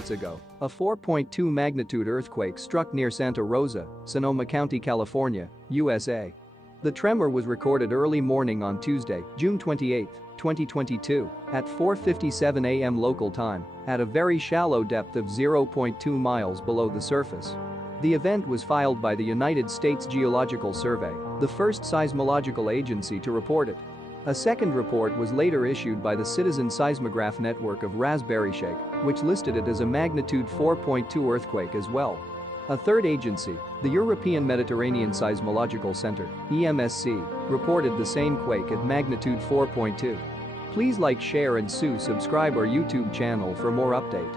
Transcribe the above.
minutes ago, a 4.2 magnitude earthquake struck near Santa Rosa, Sonoma County, California, USA. The tremor was recorded early morning on Tuesday, June 28, 2022, at 4:57 a.m. local time, at a very shallow depth of 0.2 miles below the surface. The event was filed by the United States Geological Survey, the first seismological agency to report it. A second report was later issued by the citizen-seismograph network of RaspberryShake, which listed it as a magnitude 4.2 earthquake as well. A third agency, the European Mediterranean Seismological Center, EMSC, reported the same quake at magnitude 4.2. Please like, share and subscribe our YouTube channel for more update.